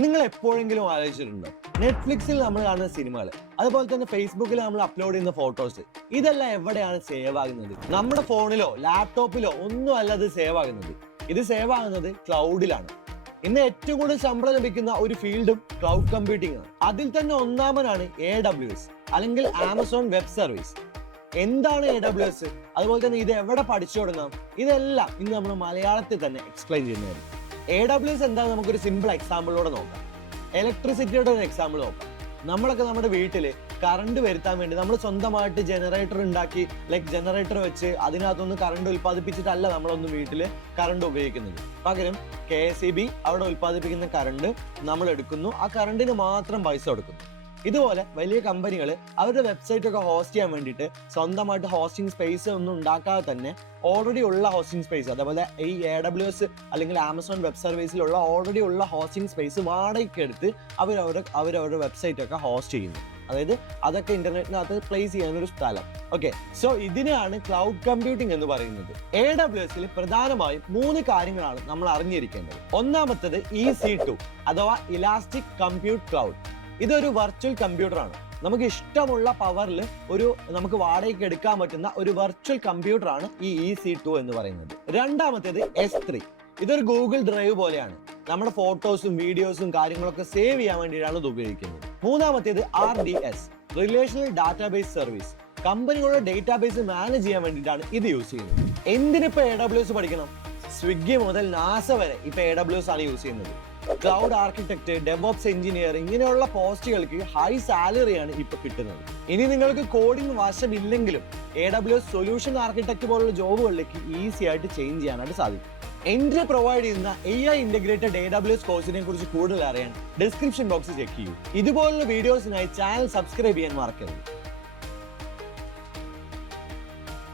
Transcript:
നിങ്ങൾ എപ്പോഴെങ്കിലും ആലോചിച്ചിട്ടുണ്ടോ നെറ്റ്ഫ്ലിക്സിൽ നമ്മൾ കാണുന്ന സിനിമകൾ അതുപോലെ തന്നെ ഫേസ്ബുക്കിൽ നമ്മൾ അപ്ലോഡ് ചെയ്യുന്ന ഫോട്ടോസ് ഇതെല്ലാം എവിടെയാണ് സേവ് ആകുന്നത്? നമ്മുടെ ഫോണിലോ ലാപ്ടോപ്പിലോ ഒന്നും അല്ല ഇത് സേവ് ആകുന്നത്. ഇത് സേവ് ആകുന്നത് ക്ലൗഡിലാണ്. ഇന്ന് ഏറ്റവും കൂടുതൽ ശമ്പളം ലഭിക്കുന്ന ഒരു ഫീൽഡും ക്ലൗഡ് കമ്പ്യൂട്ടിംഗ് ആണ്. അതിൽ തന്നെ ഒന്നാമനാണ് AWS അല്ലെങ്കിൽ ആമസോൺ വെബ് സർവീസ്. എന്താണ് AWS, അതുപോലെ തന്നെ ഇത് എവിടെ പഠിച്ചു തുടങ്ങാം, ഇതെല്ലാം ഇന്ന് നമ്മൾ മലയാളത്തിൽ തന്നെ എക്സ്പ്ലെയിൻ ചെയ്യുന്നതായിരിക്കും. AWS എന്താണെന്ന് നമുക്കൊരു സിമ്പിൾ എക്സാമ്പിളിലൂടെ നോക്കാം. ഇലക്ട്രിസിറ്റിയുടെ ഒരു എക്സാമ്പിൾ നോക്കാം. നമ്മളൊക്കെ നമ്മുടെ വീട്ടിൽ കറണ്ട് വരുത്താൻ വേണ്ടി നമ്മൾ സ്വന്തമായിട്ട് ജനറേറ്റർ ഉണ്ടാക്കി, ജനറേറ്റർ വെച്ച് അതിനകത്തൊന്ന് കറണ്ട് ഉൽപ്പാദിപ്പിച്ചിട്ടല്ല നമ്മളൊന്നും വീട്ടിൽ കറണ്ട് ഉപയോഗിക്കുന്നത്. പകരം KSEB അവിടെ ഉൽപ്പാദിപ്പിക്കുന്ന കറണ്ട് നമ്മൾ എടുക്കുന്നു, ആ കറണ്ടിന് മാത്രം പൈസ കൊടുക്കുന്നു. ഇതുപോലെ വലിയ കമ്പനികൾ അവരുടെ വെബ്സൈറ്റ് ഒക്കെ ഹോസ്റ്റ് ചെയ്യാൻ വേണ്ടിയിട്ട് സ്വന്തമായിട്ട് ഹോസ്റ്റിംഗ് സ്പേസ് ഒന്നും ഉണ്ടാക്കാതെ തന്നെ ഓൾറെഡി ഉള്ള ഹോസ്റ്റിംഗ് സ്പേസ്, അതേപോലെ ഈ AWS അല്ലെങ്കിൽ ആമസോൺ വെബ് സർവീസിലുള്ള ഓൾറെഡി ഉള്ള ഹോസ്റ്റിംഗ് സ്പേസ് വാടകയ്ക്ക് എടുത്ത് അവരവരുടെ വെബ്സൈറ്റ് ഒക്കെ ഹോസ്റ്റ് ചെയ്യുന്നു. അതായത് അതൊക്കെ ഇന്റർനെറ്റിനകത്ത് പ്ലേസ് ചെയ്യാനൊരു സ്ഥലം. ഓക്കെ, സോ ഇതിനെയാണ് ക്ലൗഡ് കമ്പ്യൂട്ടിംഗ് എന്ന് പറയുന്നത്. AWSൽ പ്രധാനമായും 3 കാര്യങ്ങളാണ് നമ്മൾ അറിഞ്ഞിരിക്കേണ്ടത്. ഒന്നാമത്തത് EC2 അഥവാ ഇലാസ്റ്റിക് കമ്പ്യൂട്ട് ക്ലൗഡ്. ഇതൊരു വെർച്വൽ കമ്പ്യൂട്ടർ ആണ്. നമുക്ക് ഇഷ്ടമുള്ള പവറിൽ നമുക്ക് വാടകയ്ക്ക് എടുക്കാൻ പറ്റുന്ന ഒരു വെർച്വൽ കമ്പ്യൂട്ടർ ആണ് ഈ EC2 എന്ന് പറയുന്നത്. രണ്ടാമത്തേത് S3. ഇതൊരു ഗൂഗിൾ ഡ്രൈവ് പോലെയാണ്. നമ്മുടെ ഫോട്ടോസും വീഡിയോസും കാര്യങ്ങളൊക്കെ സേവ് ചെയ്യാൻ വേണ്ടിയിട്ടാണ് ഇത് ഉപയോഗിക്കുന്നത്. മൂന്നാമത്തേത് RDS, റിലേഷണൽ ഡാറ്റാബേസ് സർവീസ്. കമ്പനികളുടെ ഡേറ്റാബേസ് മാനേജ് ചെയ്യാൻ വേണ്ടിയിട്ടാണ് ഇത് യൂസ് ചെയ്യുന്നത്. എന്തിനിപ്പോ AWS പഠിക്കണം? സ്വിഗ്ഗി മുതൽ നാസ വരെ ഇപ്പൊ AWS ആണ് യൂസ് ചെയ്യുന്നത്. ക്ലൗഡ് ആർക്കിടെക്ട്, ഡെവോപ്സ് എഞ്ചിനീയർ, ഇങ്ങനെയുള്ള പോസ്റ്റുകൾക്ക് ഹൈ സാലറിയാണ് ഇപ്പൊ കിട്ടുന്നത്. ഇനി നിങ്ങൾക്ക് കോഡിംഗ് വശമില്ലെങ്കിലും AWS സൊല്യൂഷൻ ആർക്കിടെക്ട് പോലുള്ള ജോബുകളിലേക്ക് ഈസി ആയിട്ട് ചേഞ്ച് ചെയ്യാനായിട്ട് സാധിക്കും. എൻട്രി പ്രൊവൈഡ് ചെയ്യുന്ന AI ഇന്റഗ്രേറ്റഡ് AWS കോഴ്സിനെ കുറിച്ച് കൂടുതൽ അറിയാൻ ഡിസ്ക്രിപ്ഷൻ ബോക്സ് ചെക്ക് ചെയ്യൂ. ഇതുപോലുള്ള വീഡിയോസിനായി ചാനൽ സബ്സ്ക്രൈബ് ചെയ്യാൻ മറക്കരുത്.